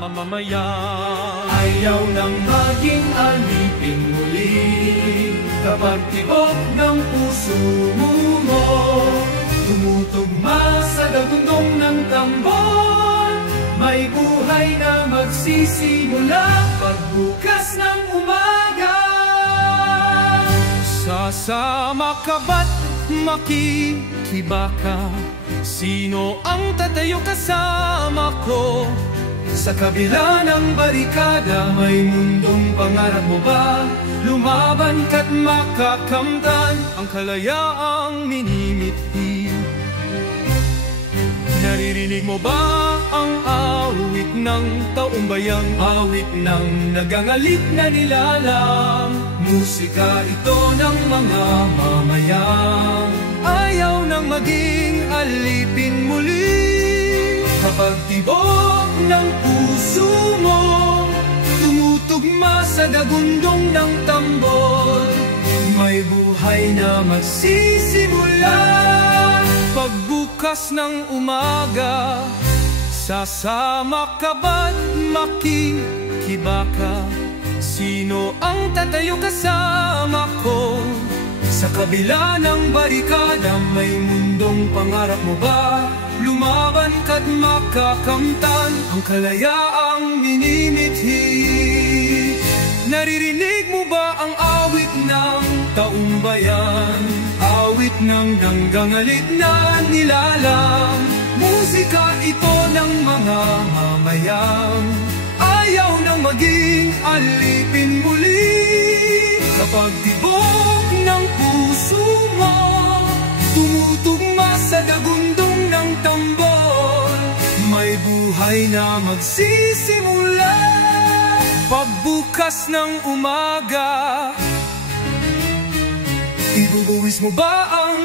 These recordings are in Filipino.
mamamayan. Ayaw nang maging alipin muli kapag tibok ng puso mo tumutugma sa dagundong ng tambon. May buhay na magsisimula pagbukas ng umaga. Sasama ka ba't makikibaka? Sino ang tatayo kasama ko? Sa kabila ng barikada, may mundong pangarap mo ba? Lumaban ka't makakamtan ang kalayaang minimithi. Naririnig mo ba ang awit ng taumbayang? Awit ng nagangalit na nilalang, musika ito ng mga mamayang ayaw nang maging alipin muli. Kapag tibok ng puso mo tumutugma sa dagundong ng tambol, may buhay na magsisimula pagbukas ng umaga. Sasama ka ba't makikibaka? Sino ang tatayo kasama ko? Sa kabila ng barikada, may mundong pangarap mo ba? Lumaban ka't makakamtan ang kalayaang minimithi. Naririnig mo ba ang awit ng taumbayan? Awit ng nanggangalit na nilalang, musika ito ng mga mamayang ayaw nang maging alipin muli. Kapag tibok ng puso mo tumutugma sa dagundong ng tambol, may buhay na magsisimula pagbukas ng umaga. Ibubuwis mo ba ang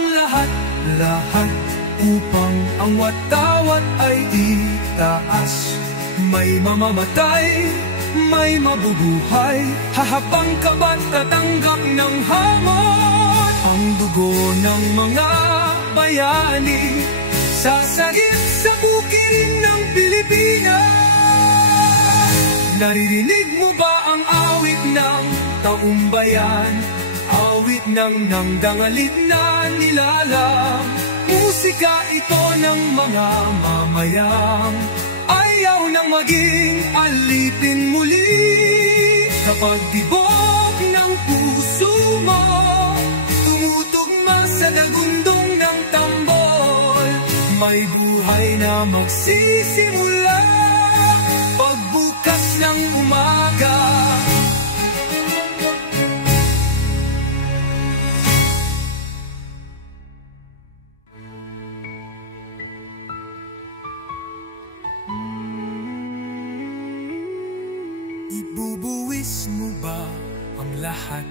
lahat upang ang watawat ay itaas? May mamamatay, may mabubuhay. Hahabang ka ba't tatanggap ng hamon? Ang dugo ng mga bayani sasagip sa bukirin ng Pilipinas. Naririnig mo ba ang awit ng taumbayan? Awit ng nangdangalit na nilalang, musika ito ng mga mamayang ayaw nang maging alipin muli. Kapag tibok ng puso mo tumutugma sa dagundong ng tambol, may buhay na magsisimula pagbukas ng umaga. Ibubuwis mo ba ang lahat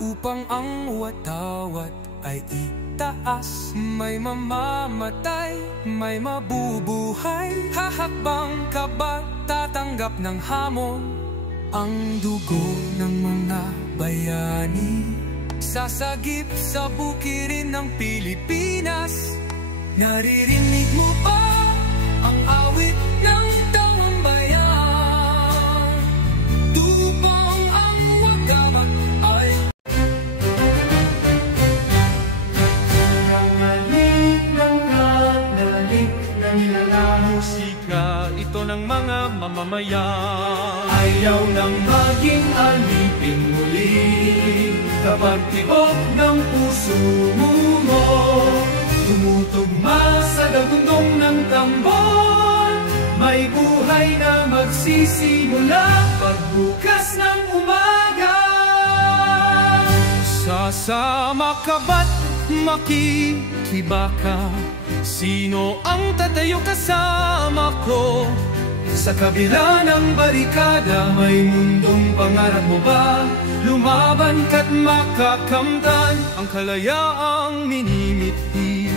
upang ang watawat ay itaas? May mamamatay, may mabubuhay. Hahakbang ka ba tatanggap ng hamon? Ang dugo ng mga bayani sasagip sa bukirin ng Pilipinas. Naririnig mo ba ang awit ng taumbayan? Tubong ang wagamat ay nangalik na nilalang, musika ito ng mga mamamayan. ayaw nang maging alipin muli. Kapag tibok ng puso mo tumutugma sa dagundong ng tambol, may buhay na magsisimula pagbukas ng umaga. Sasama ka ba't makikibaka? Sino ang tatayo kasama ko? Sa kabila ng barikada, may mundong pangarap mo ba? Lumaban ka't makakamtan ang kalayaang minimithi.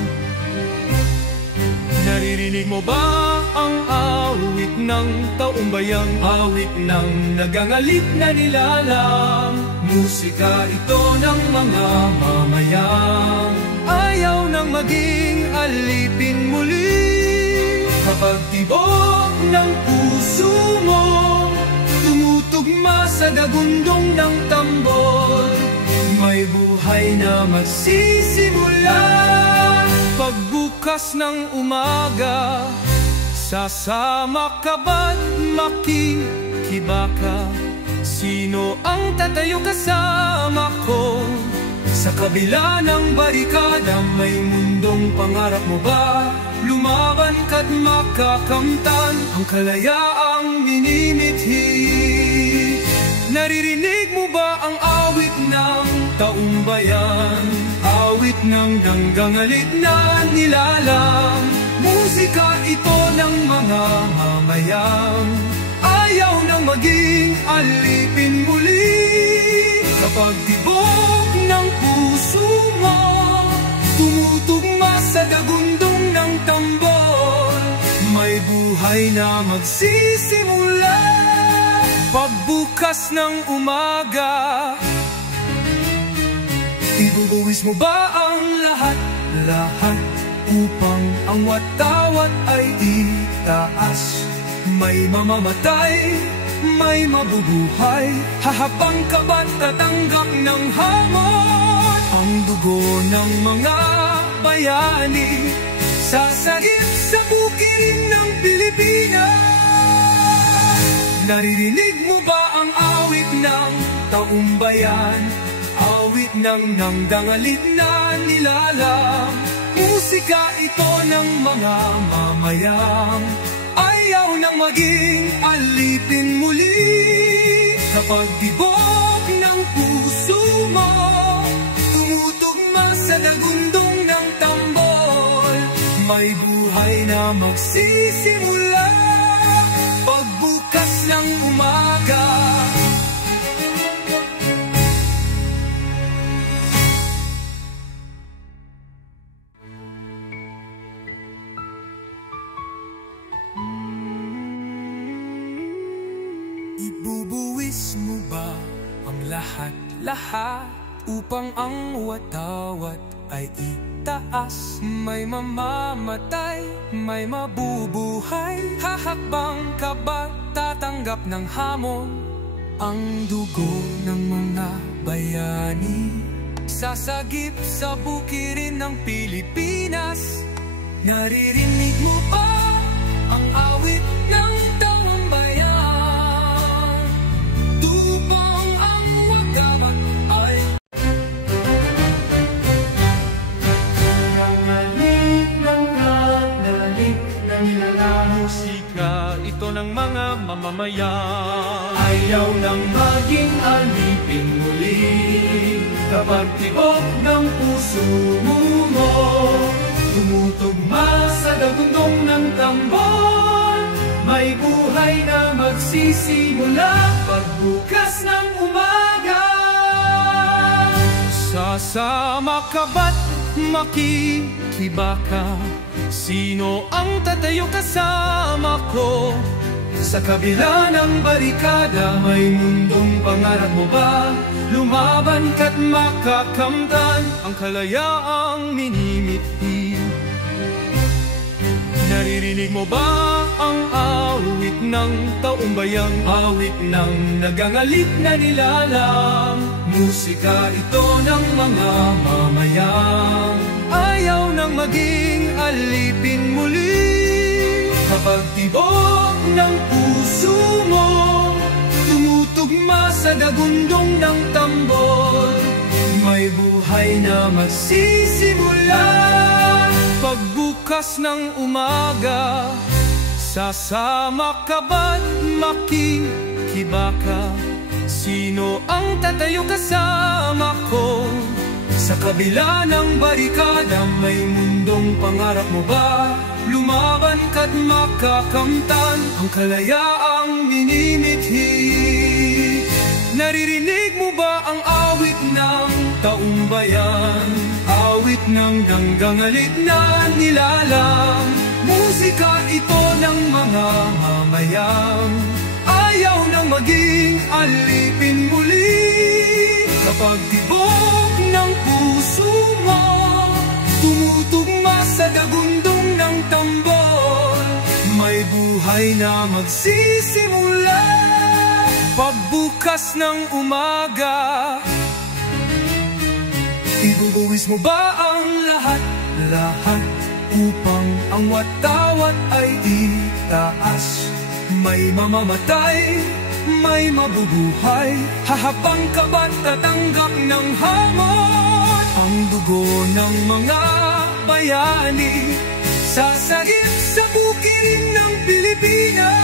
Naririnig mo ba ang awit ng taumbayang? Awit ng nagangalit na nilalang, musika ito ng mga mamayang ayaw nang maging alipin muli. Kapag tibok ng puso puso mo, tumutugma sa dagundong ng tambol. May buhay na magsisimula. Pagbukas ng umaga, sasama ka ba't makikibaka? Sino ang tatayo kasama ko? Sa kabila ng barikada, may mundong pangarap mo ba? Lumaban ka't makakamtan ang kalayaang minimithi. Naririnig mo ba ang awit ng taumbayan? Awit ng ganggangalit na nilalang. Musika ito ng mga mamayang ayaw nang maging alipin muli. Kapag tibok ng puso mo, tumutugma sa dagundong ng tambol, may buhay na magsisimula. Pagbukas ng umaga, ibubuwis mo ba ang lahat-lahat upang ang watawat ay itaas? May mamamatay, may mabubuhay, hahabang ka ba't tatanggap ng hamon? Ang dugo ng mga bayani sasagip sa bukirin ng Pilipinas. Naririnig mo ba ang awit ng taumbayan? Awit ng nangdangalit na nilalang. Musika ito ng mga mamayang ayaw nang maging alipin muli. Kapag tibok ng puso mo, tumutugma sa dagundong ng tambol, may buhay na magsisimula. Pagbukas ng umaga, ibubuwis mo ba ang lahat-lahat upang ang watawat ay itaas? May mamamatay, may mabubuhay, hahakbang ka ba tatanggap ng hamon? Ang dugo ng mga bayani sasagip sa bukirin ng Pilipinas. Naririnig mo ba ang awit ng taumbayan? Tupang ang wagamat ay nangalik ng nangalik ng nilalang. Musika ito ng mga mamamayan ayaw nang maging alipin muli. Kapag tibok ng puso mo, tumutugma sa dagundong ng tambol, may buhay na magsisimula. Pagbukas ng umaga, sasama ka ba't makikibaka? Sino ang tatayo kasama ko? Sa kabila ng barikada, may mundong pangarap mo ba? Lumaban ka't makakamtan ang kalayaang minimithi. Naririnig mo ba ang awit ng taumbayang? Awit ng nagangalit na nilalang. Musika ito ng mga mamayang ayaw nang maging alipin muli. Kapag tibok ng puso mo, tumutugma sa dagundong ng tambol, may buhay na magsisimula. Pagbukas ng umaga, sasama ka ba't makikibaka? Sino ang tatayo kasama ko? Sa kabila ng barikada, may mundong pangarap mo ba? Lumaban ka't makakamtan ang kalayaang minimithi. Naririnig mo ba ang awit ng taumbayan? Awit ng ganggangalit na nilalang. Musika ito ng mga mamayang ayaw nang maging alipin muli. Kapag tibok ng puso mo, tumutugma sa dagundong ng tambol, may buhay buhay na magsisimula. Pagbukas ng umaga, ibubuwis mo ba ang lahat upang ang watawat ay itaas? May mamamatay, may mabubuhay, hahabang ka ba't tatanggap ng hamon? Ang dugo ng mga bayani sasagip sa bukirin ng Pilipinas.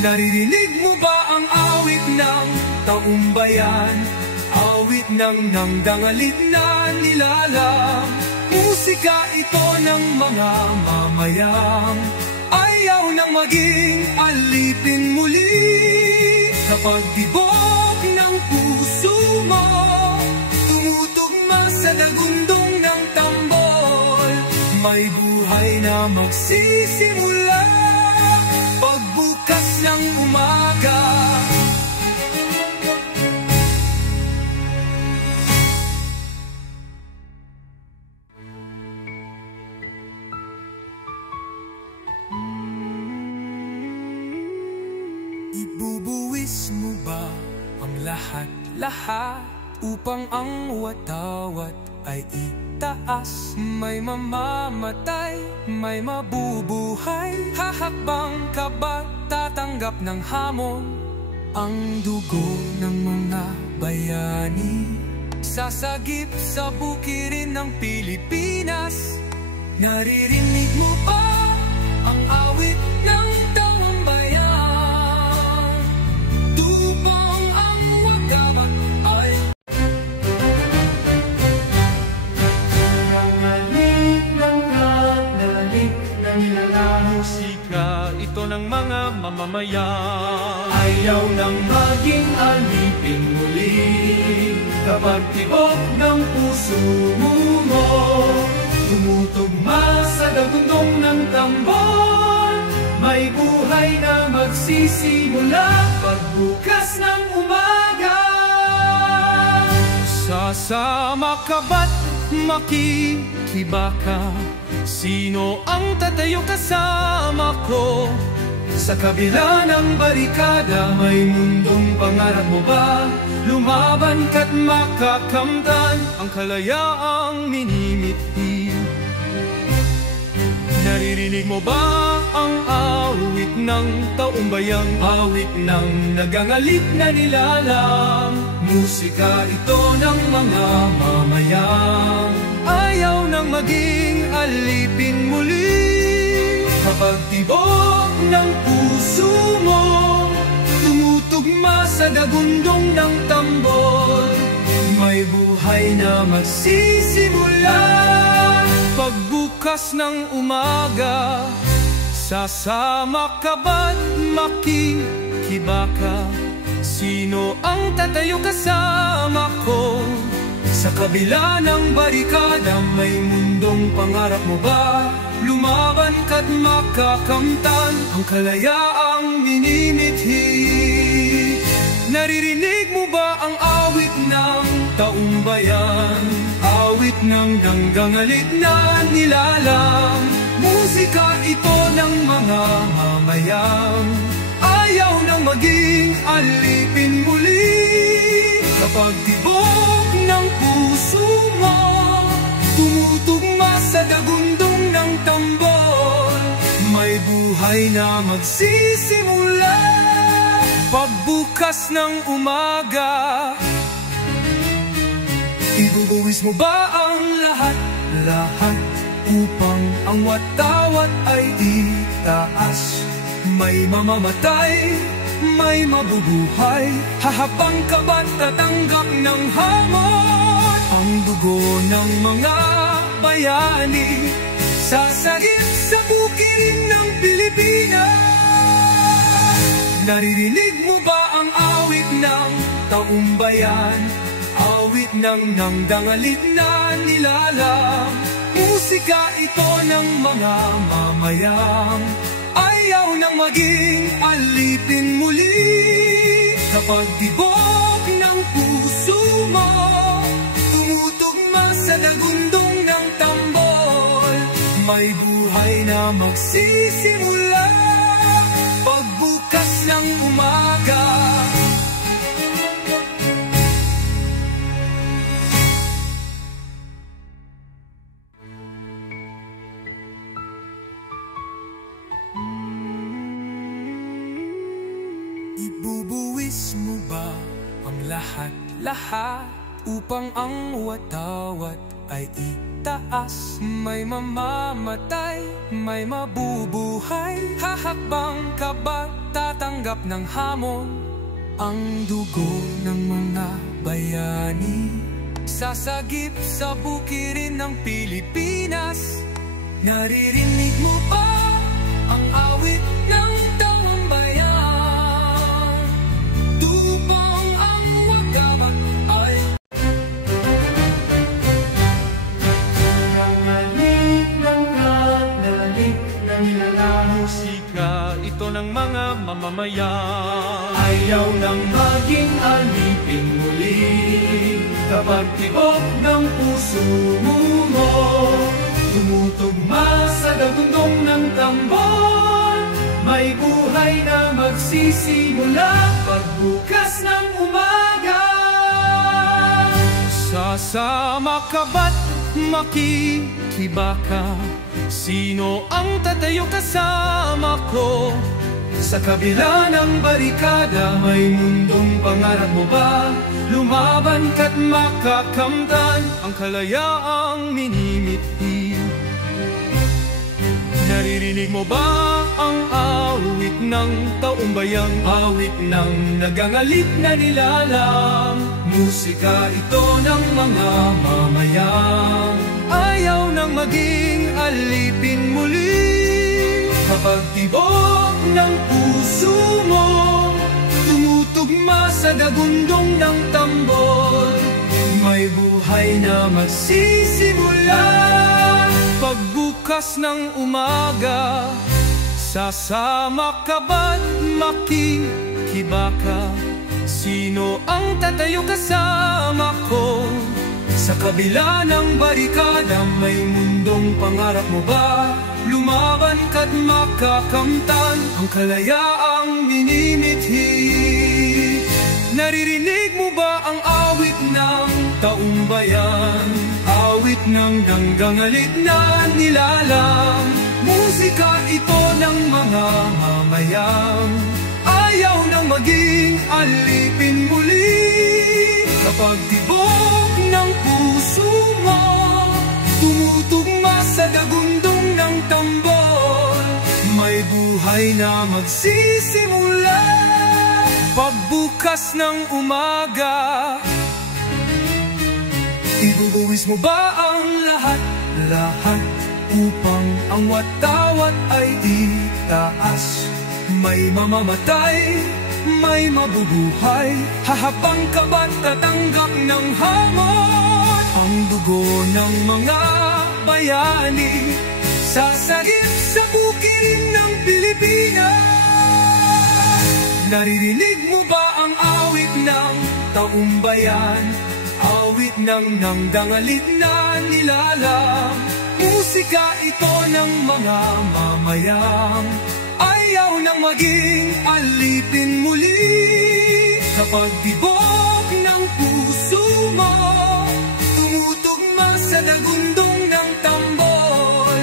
Naririnig mo ba ang awit ng taumbayan? Awit ng nangdangalit na nilalang. Musika ito ng mga mamayang ayaw nang maging alipin muli. Kapag tibok ng puso mo tumutugma sa dagundong ng tambol, may buhay na magsisimula. Pagbukas ng umaga, ibubuwis mo ba ang lahat upang ang watawat ay itaas? May mamamatay, may mabubuhay, hahakbang ka ba tatanggap ng hamon? Ang dugo ng mga bayani sasagip sa bukirin ng Pilipinas. Naririnig mo ba ang awit ng taumbayan? Tubong ang wagamat ay nangalit ng nilalang. musika ito ng mga mamamayan. Ayaw nang maging alipin muli. Kapag tibok ng puso mo tumutugma sa dagundong ng tambol, may buhay na magsisimula. Pagbukas ng umaga, Sasama ka ba't makikibaka? Sino ang tatayo kasama ko? sa kabila ng barikada, may mundong pangarap mo ba? Lumaban ka't makakamtan Ang kalayaang minimithi. Naririnig mo ba ang awit ng taumbayang? awit ng nagangalit na nilalang. Musika ito ng mga mamayang Ayaw nang maging alipin muli. kapag tibok ng puso mo tumutugma sa dagundong ng tambol, may buhay na magsisimula. Pagbukas ng umaga, sasama ka ba't makikibaka? Sino ang tatayo kasama ko? Sa kabila ng barikada, may mundong pangarap mo ba? Lumaban ka't makakamtan ang kalayaang minimithi. Naririnig mo ba ang awit ng taumbayan? Awit ng nanggangalit na nilalang. Musika ito ng mga mamayang ayaw nang maging alipin muli. Kapag tibok ng puso mo tumutugma sa dagundong ng tambol, may buhay na magsisimula. Pagbukas ng umaga, ibubuwis mo ba ang lahat upang ang watawat ay itaas? May mamamatay, may mabubuhay, hahabang ka ba't tatanggap ng hamon? Ang dugo ng mga bayani sasagip sa bukirin ng Pilipinas. Naririnig mo ba ang awit ng taumbayan? Awit ng nangdangalit na nilalang. Musika ito ng mga mamayang ayaw nang maging alipin muli. Kapag tibok ng puso mo tumutugma sa dagundong ng tambol, may buhay na na magsisimula pagbukas ng umaga. Ibubuwis mo ba ang lahat-lahat upang ang watawat ay itaas? May mamamatay, may mabubuhay. Hahakbang ka ba, tatanggap ng hamon ang dugo ng mga bayani? Sasagip sa bukirin ng Pilipinas. Naririnig mo ba ang awit ng taong bayan? Tupang ang wagabat ay nangalik ng nalalik na nilalang. Musika ito ng mga mamamayan. Ayaw nang maging alipin muli kapag tibok ng puso mo tumutugma sa dagundong ng tambon. May buhay na magsisimula pagbukas ng umaga. Sasama ka ba't makikibaka? Sino ang tatayo kasama ko? Sa kabila ng barikada, may mundong pangarap mo ba? Lumaban ka't makakamtan Ang kalayaang minimithi. Naririnig mo ba ang awit ng taumbayang? awit ng nagangalit na nilalang. Musika ito ng mga mamayan. Ayaw nang maging alipin muli Kapag tibok ng puso mo tumutugma sa dagundong ng tambol, may buhay na magsisimula pagbukas ng umaga. Sasama ka ba't makikibaka? Sino ang tatayo kasama ko? Sa kabila ng barikada, may mundong pangarap mo ba? Lumaban ka't makakamtan ang kalayaang minimithi. Naririnig mo ba ang awit ng Taumbayan, awit ng nanggangalit na nilalang. Musika ito ng mga mamayan. ayaw nang maging alipin muli? Kapag tibok ng puso mo tumutugma sa dagundong ng tambol, may buhay na magsisimula Pagbukas ng umaga. Ibubuwis mo ba ang lahat-lahat upang ang watawat ay itaas? May mamamatay, may mabubuhay. Hahabang ka ba't tatanggap ng hamon ang dugo ng mga bayani? Sasagip sa bukirin ng Pilipinas. Naririnig mo ba ang awit ng taumbayan? Awit ng nangdangalit na nilalang. Musika ito ng mga mamayan. Ayaw nang maging alipin muli. Kapag tibok ng puso mo tumutugma sa dagundong ng tambol,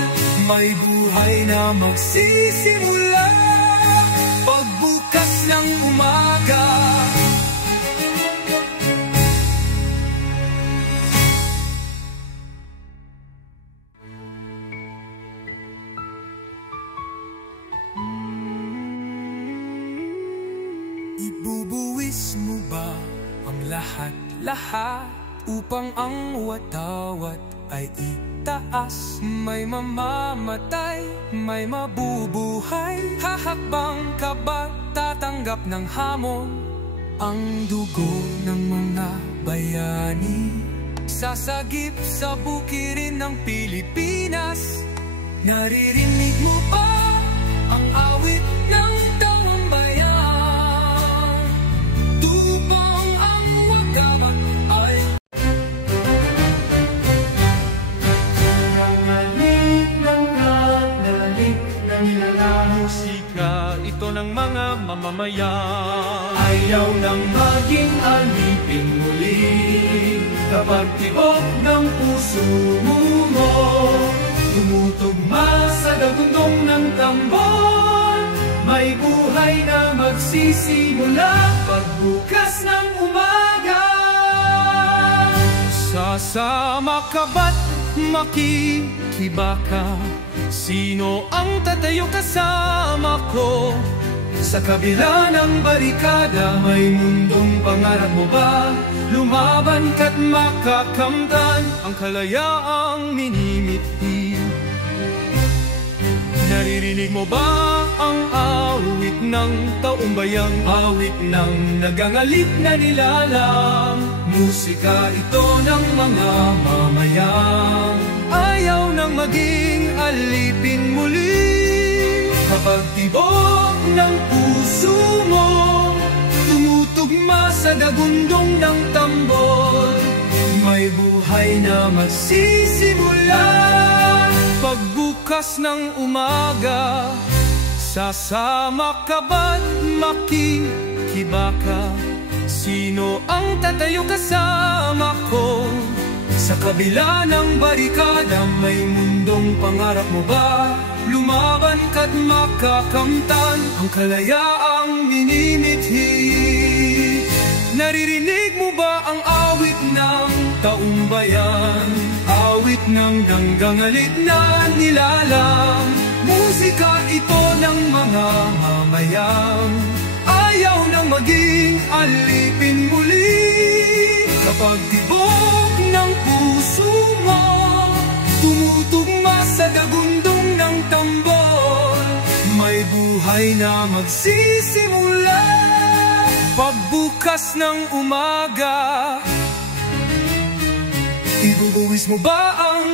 may buhay na magsisimula pagbukas ng umaga. Ibubuwis mo ba ang lahat-lahat upang ang watawat ay itaas? May mamamatay, may mabubuhay. Hahakbang ka ba, tatanggap ng hamon ang dugo ng mga bayani? Sasagip sa bukirin ng Pilipinas. Naririnig mo ba ang awit ng taong bayan? Tupang ang wagabat ay nangalik ng nalalik mamamayan. Ayaw nang maging alipin muli kapag tibok ng puso mo tumutugma sa dagundong ng tambon. May buhay na magsisimula pagbukas ng umaga. Sasama ka ba't makikibaka? Sino ang tatayo kasama ko? Sa kabila ng barikada, may mundong pangarap mo ba? Lumaban ka't makakamtan ang kalayaang minimithi. Naririnig mo ba ang awit ng taumbayang? Awit ng nagangalip na nilalang, musika ito ng mga mamayang ayaw nang maging alipin muli. Kapag tibok ng puso mo tumutugma sa dagundong ng tambol, may buhay na magsisimula pagbukas ng umaga. Sasama ka ba't makikibaka? Sino ang tatayo kasama ko? Sa kabila ng barikada, may mundong pangarap mo ba? Lumaban ka't makakamtan ang kalayaang minimithi. Naririnig mo ba ang awit ng taumbayan? Awit ng nanggangalit na nilalang, musika ito ng mga mamayang ayaw nang maging alipin muli. Kapag tibok ng puso mo tumutugma sa dagundong ng tambol, may buhay na magsisimula pagbukas ng umaga. Ibubuwis mo ba ang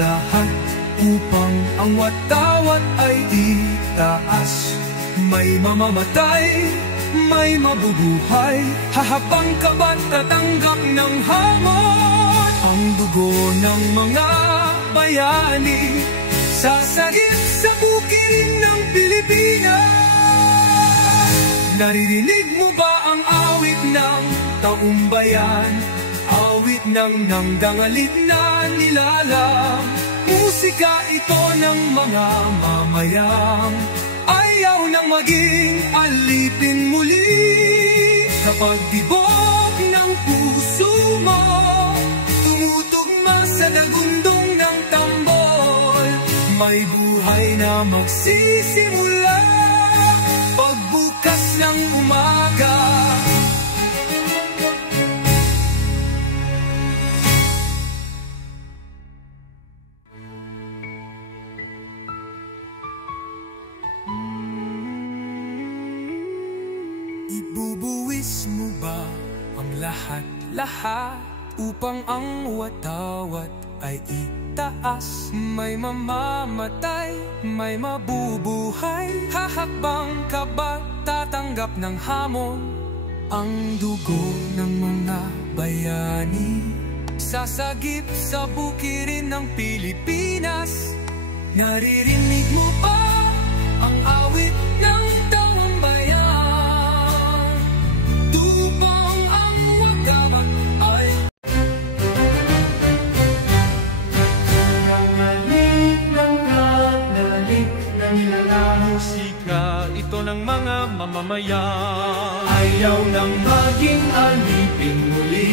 lahat upang ang watawat ay itaas? May mamamatay, may mabubuhay, hahabang ka ba't tatanggap ng hamon? Ang dugo ng mga bayani sasagip sa bukirin ng Pilipinas. Naririnig mo ba ang awit ng taumbayan? Awit ng nanggangalit na nilalang, musika ito ng mga mamayang ayaw nang maging alipin muli. Kapag tibok ng puso mo tumutugma sa dagundong ng tambol, may buhay na magsisimula pagbukas ng umaga. Ibubuwis mo ba ang lahat upang ang watawat ay itaas? May mamamatay, may mabubuhay, hahakbang ka ba tatanggap ng hamon? Ang dugo ng mga bayani sasagip sa bukirin ng Pilipinas. Naririnig mo ba ang awit ng taumbayan? Tubong ang wagaman ay nangalik na nilalang, musika ito ng mga mamamayan ayaw nang maging alipin muli.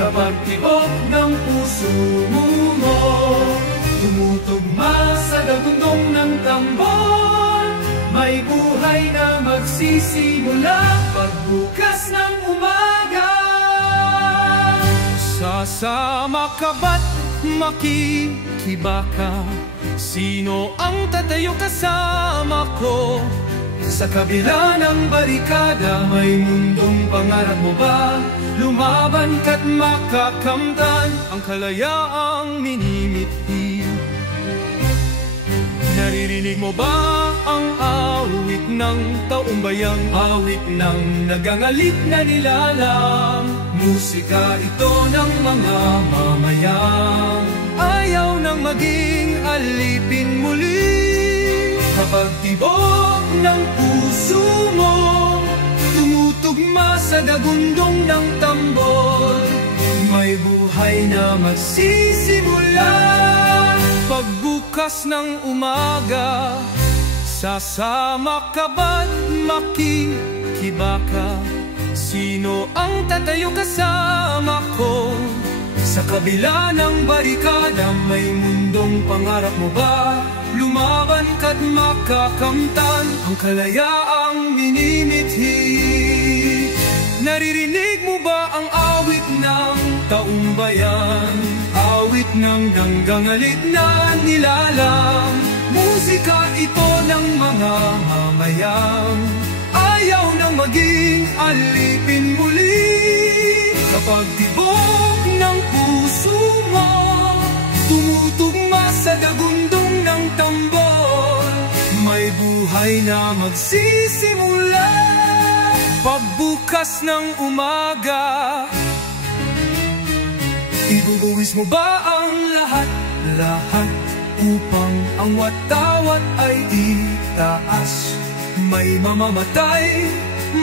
Kapag tibok ng puso mo tumutugma sa dagundong ng tambol, may buhay na magsisimula pagbukas ng umaga. Sasama ka ba't makikibaka? Sino ang tatayo kasama ko? Sa kabila ng barikada, may mundong pangarap mo ba? Lumaban ka't makakamtan ang kalayaang minimithi. Naririnig mo ba ang awit ng taumbayang? Awit ng nagangalip na nilalang, musika ito ng mga mamayang ayaw nang maging alipin muli. Kapag tibok ng puso puso mo, tumutugma sa dagundong ng tambol. May buhay na magsisimula. Pagbukas ng umaga, sasama ka ba't makikibaka? Sino ang tatayo kasama ko? Sa kabila ng barikada, may mundong pangarap mo ba? Lumaban ka't makakamtan ang kalayaang minimithi. Naririnig mo ba ang awit ng taumbayan? Awit ng ganggangalit na nilalang. Musika ito ng mga mamayang ayaw nang maging alipin muli. Kapag tibok ng puso mo, tumutugma sa dagundong ng tambol, may buhay na magsisimula. Pagbukas ng umaga, ibubuwis mo ba ang lahat-lahat upang ang watawat ay itaas? May mamamatay,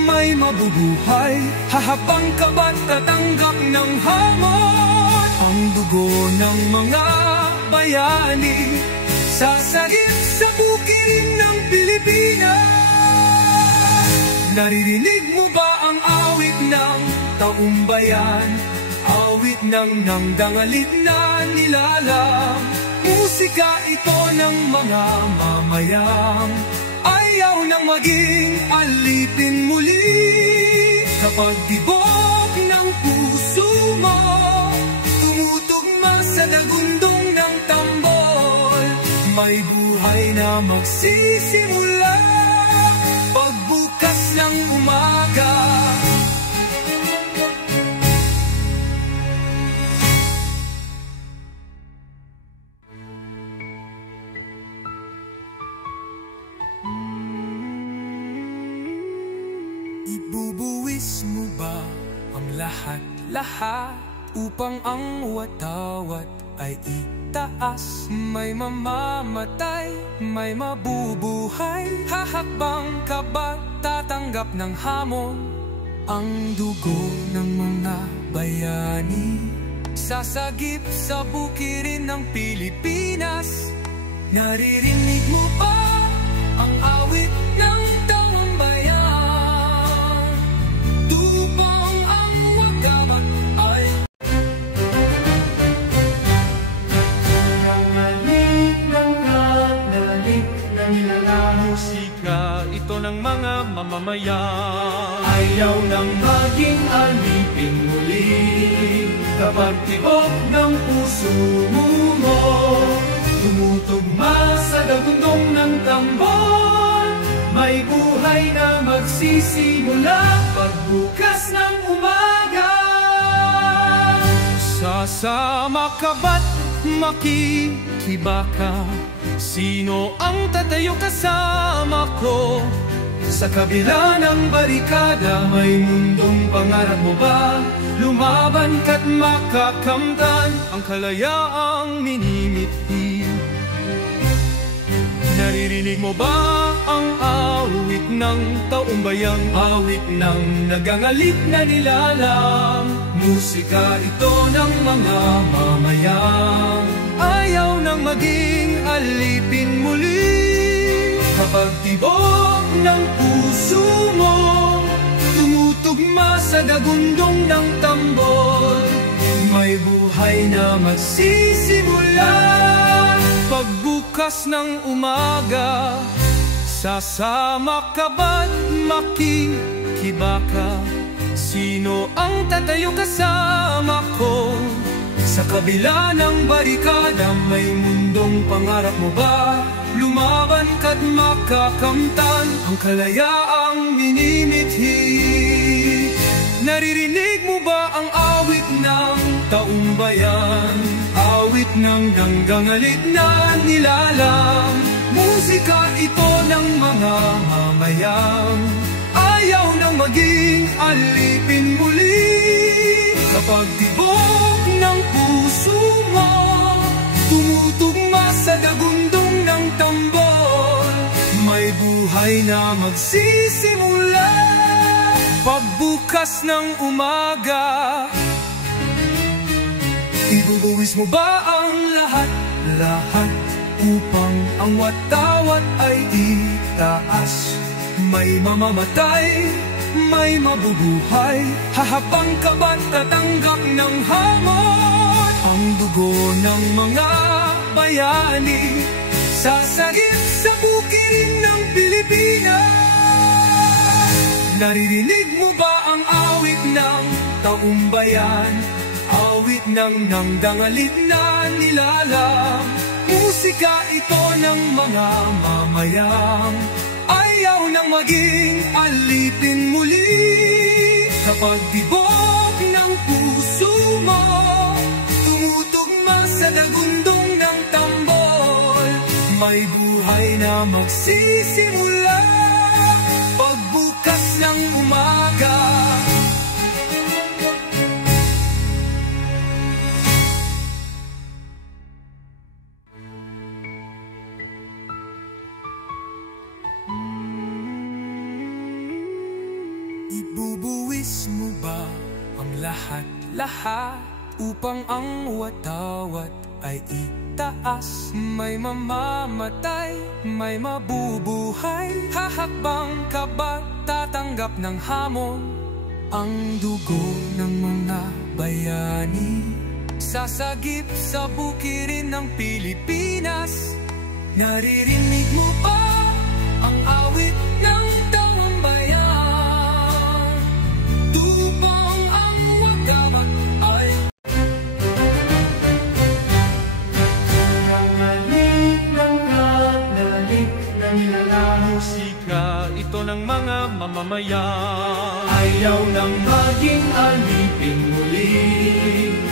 may mabubuhay, hahabang ka ba't tatanggap ng hamon? Ang dugo ng mga bayani sasagip sa bukirin ng Pilipinas. Naririnig mo ba ang awit ng taumbayan? Awit ng nangdangalit na nilalang. Musika ito ng mga mamayang ayaw nang maging alipin muli. Kapag tibok ng puso mo, tumutugma sa dagundong ng tambol, may buhay na magsisimula. Pagbukas ng umaga, ibubuwis mo ba ang lahat-lahat upang ang watawat ay itaas? May mamamatay, may mabubuhay, hahakbang ka ba tatanggap ng hamon? Ang dugo ng mga bayani sasagip sa bukirin ng Pilipinas. Naririnig mo ba ang awit ng taumbayan? Tupang ang wagamat ay nangalik ng nilalang. Musika ito ng mga mamamayan ayaw nang maging alipin muli. Kapag tibok ng puso mo, tumutugma sa dagundong ng tambol, may buhay na magsisimula. Pagbukas ng umaga, sasama ka ba't makikibaka? Sino ang tatayo kasama ko? Sa kabila ng barikada, may mundong pangarap mo ba? Lumaban ka't makakamtan ang kalayaang minimithi. Naririnig mo ba ang awit ng taumbayang? Awit ng nagangalit na nilalang. Musika ito ng mga mamayang ayaw nang maging alipin muli. Kapag tibok ng puso mo, tumutugma sa dagundong ng tambol, may buhay na magsisimula. Pagbukas ng umaga, sasama ka ba't makikibaka? Sino ang tatayo kasama ko? Sa kabila ng barikada, may mundong pangarap mo ba? Lumaban ka't makakamtan ang kalayaang minimithi. Naririnig mo ba ang awit ng taumbayan? Awit ng ganggangalit na nilalang. Musika ito ng mga mamayang ayaw nang maging alipin muli. Kapag tibok ng puso mo, tumutugma sa dagundong ng tambol, may buhay buhay na magsisimula. Pagbukas ng umaga, ibubuwis mo ba ang lahat upang ang watawat ay itaas? May mamamatay, may mabubuhay, hahabang ka ba't tatanggap ng hamon? Ang dugo ng mga bayani sasagip sa bukirin ng Pilipinas. Naririnig mo ba ang awit ng taumbayan? Awit ng nangdangalit na nilalang. Musika ito ng mga mamayang ayaw nang maging alipin muli. Kapag tibok ng puso mo tumutugma sa dagundong ng tambol, may buhay na magsisimula. Pagbukas ng umaga, ibubuwis mo ba ang lahat upang ang watawat ay itaas? May mamamatay, may mabubuhay, hahakbang ka ba tatanggap ng hamon? Ang dugo ng mga bayani sasagip sa bukirin ng Pilipinas. Naririnig mo ba ang awit ng taumbayan? Tupang ang wagamat ay nangalik ng nilalang. musika ito ng mga mamamayan. Ayaw nang maging alipin muli.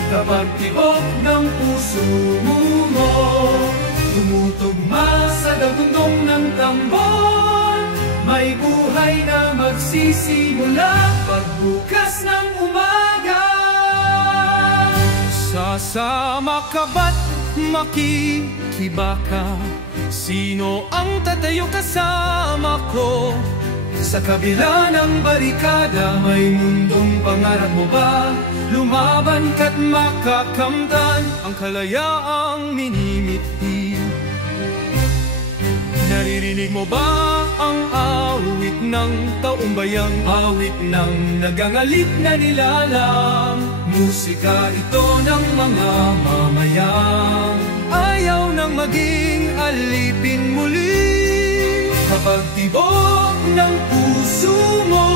Kapag tibok ng puso mo tumutugma sa dagundong ng tambol, may buhay na magsisimula. Pagbukas ng umaga, Sasama ka ba't makikibaka? Sino ang tatayo kasama ko? sa kabila ng barikada, may mundong pangarap mo ba? Lumaban ka't makakamtan Ang kalayaang minimithi. Naririnig mo ba ang awit ng taumbayang? awit ng nagangalip na nilalang. Musika ito ng mga mamayang Ayaw nang maging alipin muli. kapag tibok ng puso mo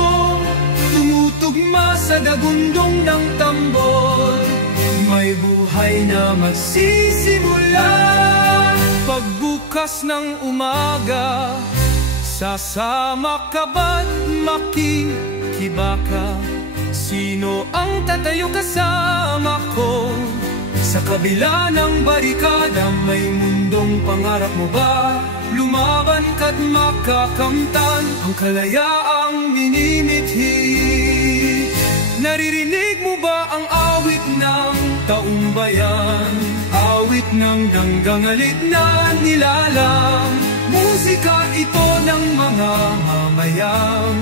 tumutugma sa dagundong ng tambol, may buhay na magsisimula. Pagbukas ng umaga, sasama ka ba't makikibaka? Sino ang tatayo kasama ko? Sa kabila ng barikada, may mundong pangarap mo ba? Lumaban ka't makakamtan ang kalayaang minimithi. Naririnig mo ba ang awit ng taumbayan? Awit ng nanggangalit na nilalang. Musika ito ng mga mamayang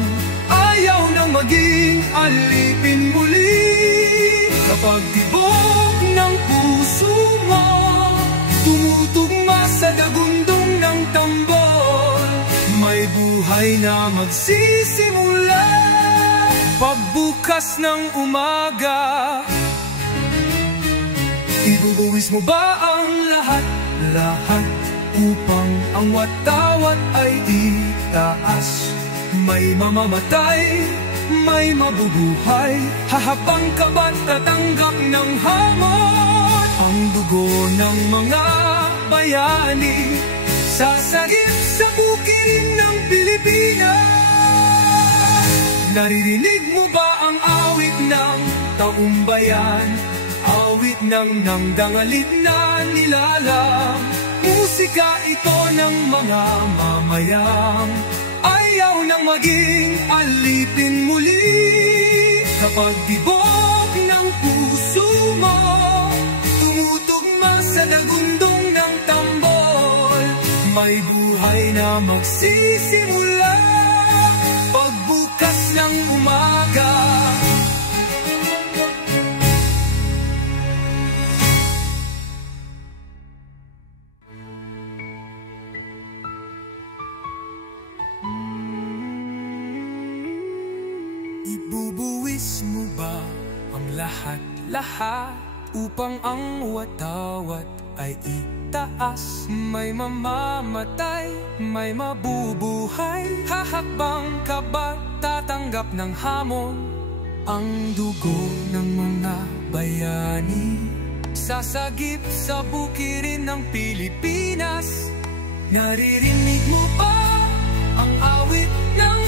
ayaw nang maging alipin muli. Kapag tibok ng puso mo tumutugma sa dagundong ng tambol, may buhay na magsisimula. Pagbukas ng umaga, ibubuwis mo ba ang lahat upang ang watawat ay itaas? May mamamatay, may mabubuhay, hahabang ka ba't tatanggap ng hamon? Ang dugo ng mga bayani sasagip sa bukirin ng Pilipinas. Naririnig mo ba ang awit ng taumbayan? Awit ng nangdangalit na nilalang. Musika ito ng mga mamayang ayaw nang maging alipin muli. Kapag tibok ng puso mo tumutugma sa dagundong ng tambol, may buhay na na magsisimula pagbukas ng umaga. Ibubuwis mo ba ang lahat-lahat upang ang watawat ay itaas? May mamamatay, may mabubuhay. Hahakbang ka ba, tatanggap ng hamon ang dugo ng mga bayani? Sasagip sa bukirin ng Pilipinas, naririnig mo ba ang awit ng